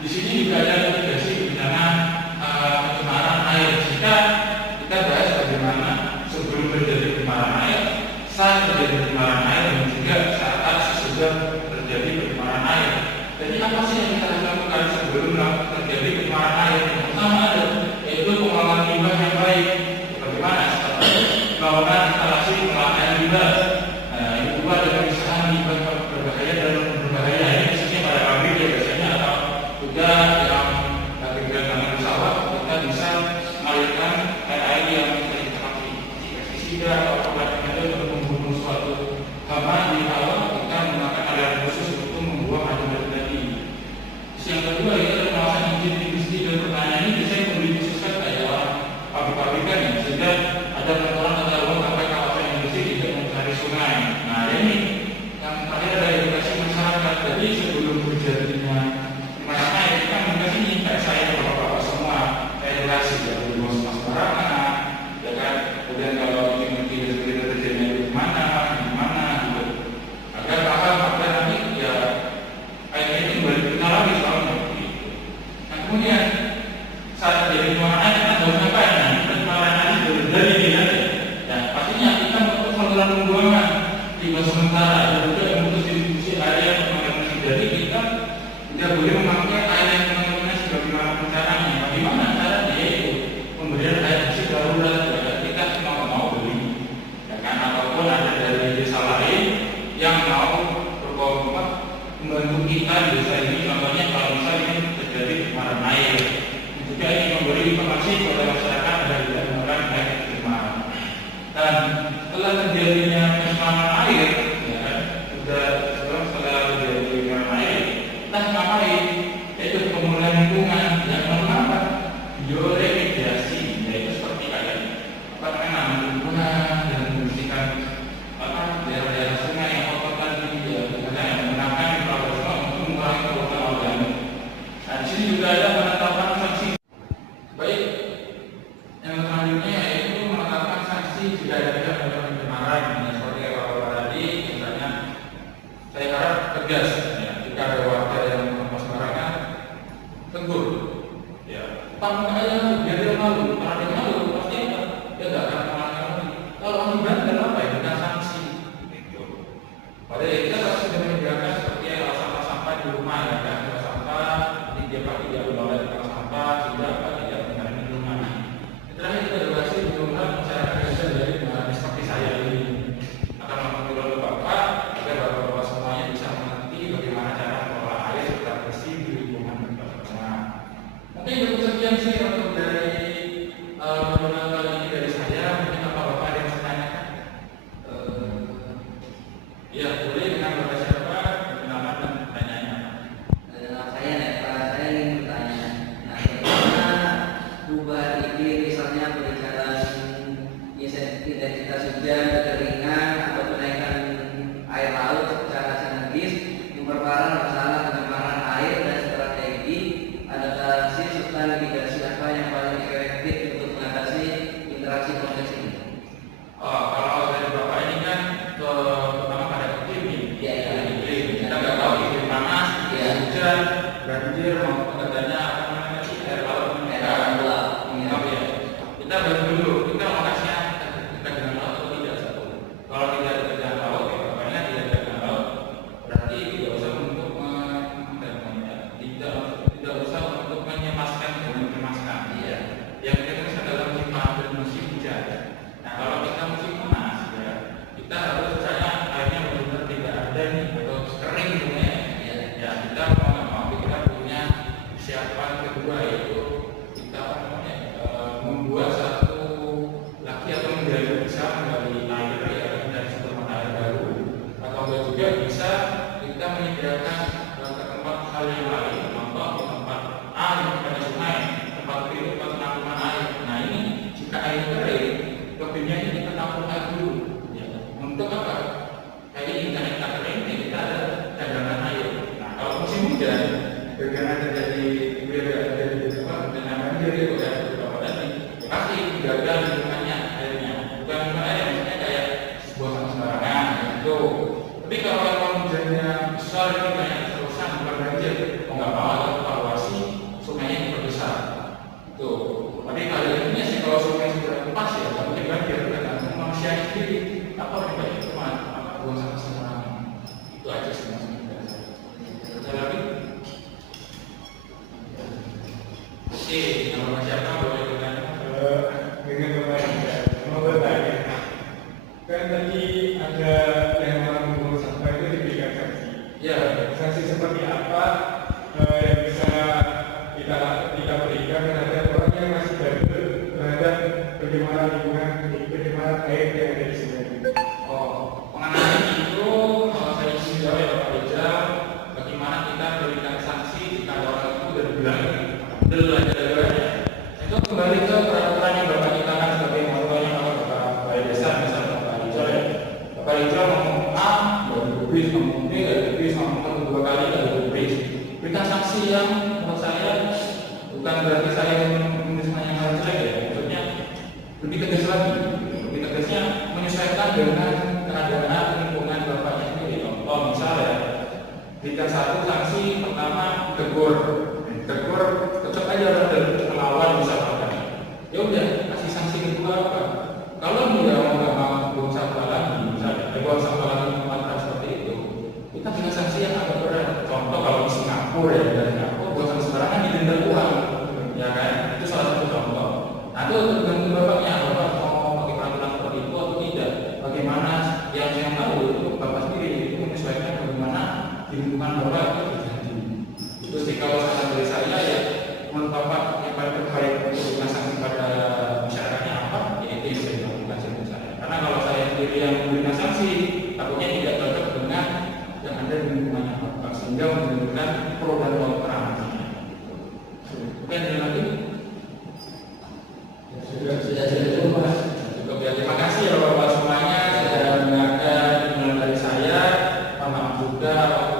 Di sini juga ada mitigasi bencana pencemaran air. Jika kita bahas bagaimana sebelum terjadi pencemaran air. Yang pertama ada yaitu pengelolaan limbah yang baik. Bagaimana? Melakukan instalasi pengelolaan limbah. Nah, yang kedua ada pemisahan limbah berbahaya dan berbahaya. Ini khususnya pada pabrik ya biasanya, atau juga yang kegiatan tangan pesawat, kita bisa mengalirkan air yang terinteraksi pestisida atau obat untuk membunuh suatu hama di alam. Kita menggunakan aliran khusus untuk membuang air tadi. Yang kedua itu adalah pengawasan izin industri, dan pertanyaan ini biasanya perlu dikhususkan kayak pabrik-pabrikan ya, sehingga ada peraturan tata ruang sampai kawasan industri tidak mencari sungai. Nah ini yang terakhir adalah edukasi masyarakat. Jadi sebelum terjadinya pencemaran air, kita mengedukasi ini kayak saya bapak-bapak semua edukasi ya, buang sampah sembarangan, ya kan. Kemudian kalau mungkin terjadinya di mana gitu, agar paham agar nanti ya air ini kembali kenal lagi soalnya gitu. Nah kemudian saat terjadi pencemaran air, kita harus ngapain? Nah, pencemaran air dari ini nanti. Ya pastinya kita untuk saluran pembuangan limbah sementara dan juga memutus distribusi air yang mengalir. Jadi kita tidak boleh memakai air yang mengalir sebagaimana caranya. Bagaimana caranya? Yaitu pemberian air bersih darurat. Ya, kita mau beli, ya kan? Ataupun ada dari desa lain yang mau berkomitmen membantu kita di desa ini. Contohnya kalau misalnya ini terjadi pencemaran air, juga ini memberi informasi kepada masyarakat agar tidak menggunakan air tercemar. Dan setelah terjadinya pencemaran air, ya, setelah terjadi pencemaran air, kita ngapain? Yaitu pemulihan lingkungan. Yang pertama bioremediasi, yaitu seperti kayak penanaman lingkungan dan membersihkan daerah-daerah sungai yang kotor tadi, ya, yang menggunakan infrastruktur untuk mengurangi polutan organik. Nah di sini juga ada penetapan sanksi. Baik, yang selanjutnya yaitu menetapkan sanksi jika ada pihak melakukan pencemaran. Seperti kalau tadi, misalnya saya harap tegas ya, jika ada warga yang membuang sembarangan, tegur. Ya, tanpa ada biar malu, karena dia malu pasti apa? Dia nggak akan mengalami lagi. Kalau akibatnya apa ya? Dengan sanksi. Padahal kita harus sudah menyediakan seperti sampah-sampah di rumah ya kan, sampah di tiap pagi dia menolak sampah sehingga apa tidak mengalami lingkungan. Terakhir kita edukasi bagaimana masyarakat bisa dari seperti saya ini akan melakukan ke bapak agar bapak-bapak semuanya bisa mengerti bagaimana cara mengelola air tetap bersih di lingkungan kita. Mungkin itu sekian sih untuk dari dari saya. Mungkin apa bapak ada yang saya tanyakan? Ya boleh, dengan bapak siapa, kenalan dan pertanyaannya. Saya ingin bertanya, nah bagaimana perubahan iklim, misalnya peningkatan intensitas hujan, kekeringan, atau kenaikan air laut secara sinergis memperparah masalah pencemaran air, dan strategi adaptasi serta mitigasi apa yang paling efektif untuk mengatasi interaksi kompleks ini? Kalau dari bapak ini kan pertama pada iklim ya, iklim kita nggak tahu iklim panas, hujan, banjir, maupun katanya apa namanya air laut meningkat. Ya, kita baru dulu kita lokasinya dekat dengan laut atau tidak satu. Kalau tidak dekat dengan laut, ya bapaknya tidak dekat dengan laut, berarti tidak usah untuk tidak usah untuk menyemaskan dan mencemaskan. Iya. Yang kita bisa dalam musim panas dan musim hujan. Nah kalau kita musim panas, ya kita harus percaya airnya benar-benar tidak ada nih atau kering semuanya. Ya kita mau nggak mau kita punya persiapan kedua, yaitu kita membuat satu laki atau menggali bisa menggali air ya dari sumber mata air baru, atau juga bisa kita menyediakan tempat hal yang lain, contoh di tempat air pada sungai, tempat itu tempat penampungan air. Nah ini jika air kering, lebihnya ini kita tampung air dulu. Ya. Untuk apa? Kayak kita kering, kita ada cadangan air. Nah kalau musim hujan, dengan terjadi dengan banjir itu ya pasti gagal lingkungannya airnya, bukan air maksudnya kayak buang sampah sembarangan gitu. Tapi kalau hujannya besar ini kayak terusan bukan banjir, mau nggak mau ada evaluasi sungainya diperbesar. Tuh. Tapi kalau ini sih kalau sungai sudah pas ya, nggak mungkin banjir, tergantung manusia sendiri. Apa pribadi teman, apa buang sampah sembarangan. Itu aja sih maksudnya. Ada lagi? bagaimana lingkungan, bagaimana air yang ada di sini. Oh, mengenai itu kalau saya ingin jawab ya Bapak Rizal, bagaimana kita berikan sanksi jika orang itu sudah bilang itu kembali ke peraturan yang Bapak nyatakan sebagai contohnya kalau Bapak Balai Desa misalnya Bapak Rizal ya. Bapak Rizal ngomong A, baru diberi, ngomong B, baru diberi, ngomong kedua kali, baru diberi. Berikan sanksi yang menurut saya bukan berarti saya menuliskan yang hal jelek ya, maksudnya lebih tegas lagi, lebih tegasnya menyesuaikan dengan keadaan lingkungan bapaknya sendiri. Contoh misalnya, berikan satu sanksi pertama tegur tetap aja benar melawan misalkan. Ya udah kasih sanksi kedua apa? Kalau dia mau buang sampah lagi, misalnya buang sampah lagi memanfaatkan seperti itu, kita punya sanksi yang agak berat. Contoh kalau di Singapura ya, dari Singapura buang sampah sembarangan didenda uang, ya kan? Itu salah satu contoh. Nah itu tergantung bapaknya, bapak mau pakai peraturan seperti itu atau tidak. Bagaimana yang saya tahu itu bapak sendiri itu menyesuaikan bagaimana di lingkungan bapak itu terjadi. Terus kalau saran dari saya ya, menurut bapak yang paling terbaik untuk memberikan sanksi pada masyarakatnya apa? Ya itu yang saya lakukan sendiri saya. Karena kalau saya sendiri yang memberikan sanksi, takutnya tidak cocok dengan yang ada di lingkungannya bapak, sehingga menimbulkan pro dan kontra. Oke, ada lagi? Sudah cukup Mas. Cukup ya, terima kasih ya Bapak semuanya sudah mendengarkan dari saya. Mohon maaf juga waktu